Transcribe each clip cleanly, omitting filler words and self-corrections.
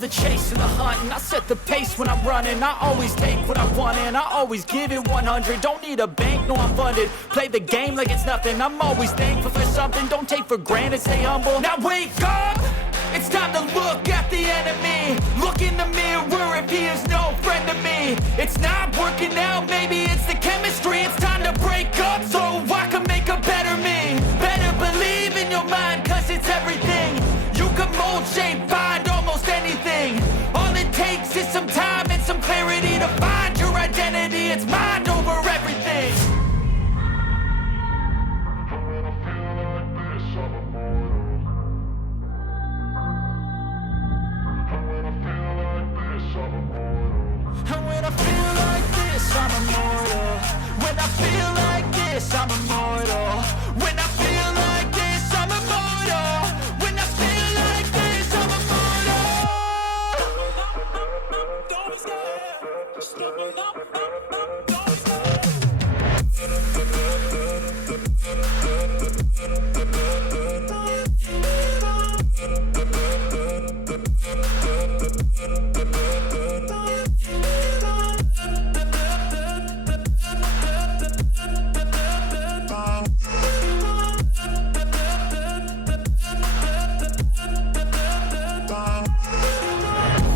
love the chase and the hunt, and I set the pace when I'm running. I always take what I want and I always give it 100. Don't need a bank, no I'm funded. Play the game like it's nothing. I'm always thankful for something. Don't take for granted, stay humble. Now wake up, it's time to look at the enemy. Look in the mirror if he is no friend to me. It's not working out, maybe it's the chemistry. It's time to break up so I can make a better me. Better believe in your mind, cause it's everything. You can mold, shape, find almost anything. All it takes is some time and some clarity to find your identity. It's mind over everything. And when I feel like this, I'm immortal. When I feel like this, I'm immortal. When I feel like this, I'm immortal. When I feel like this, I'm immortal. Don't be scared. Just open up. Don't be scared.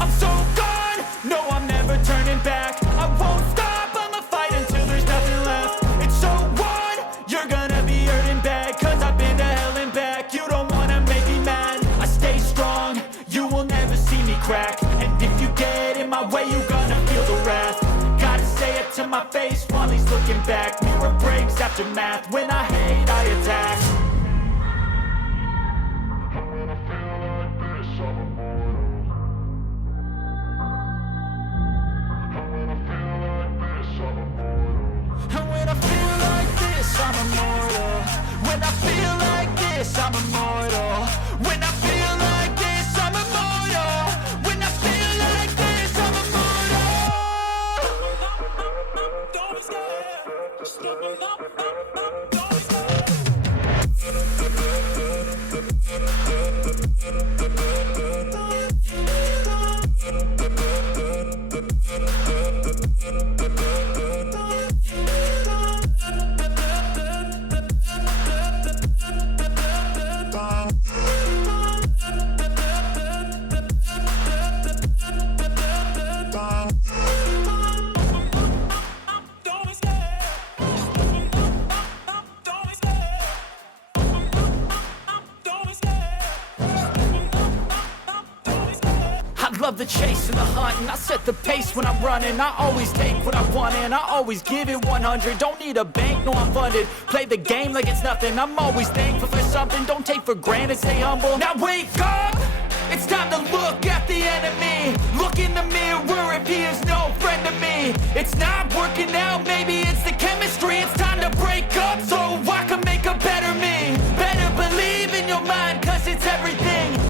I'm so gone, no I'm never turning back. I won't stop, I'ma fight until there's nothing left. It's so on, you're gonna be hurting bad. Cause I've been to hell and back. You don't wanna make me mad. I stay strong, you will never see me crack. And if you get in my way, you're gonna feel the wrath. Gotta say it to my face while he's looking back. Mirror breaks after math. When I hate, I attack. And when I feel like this, I'm immortal. When I feel like this, I'm immortal. When I feel like this, I'm immortal. When I feel like this, I'm immortal. Don't be scared. Just open up. Don't be scared. I love the chase and the hunt, and I set the pace when I'm running. I always take what I want and I always give it 100. Don't need a bank, no I'm funded. Play the game like it's nothing. I'm always thankful for something. Don't take for granted, stay humble. Now wake up, it's time to look at the enemy. Look in the mirror if he is no friend to me. It's not working out, maybe it's the chemistry. It's time to break up so I can make a better me. Better believe in your mind, cause it's everything.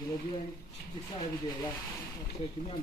Belediyenin çiftlik sahibi diyorlar. Çekimler mi?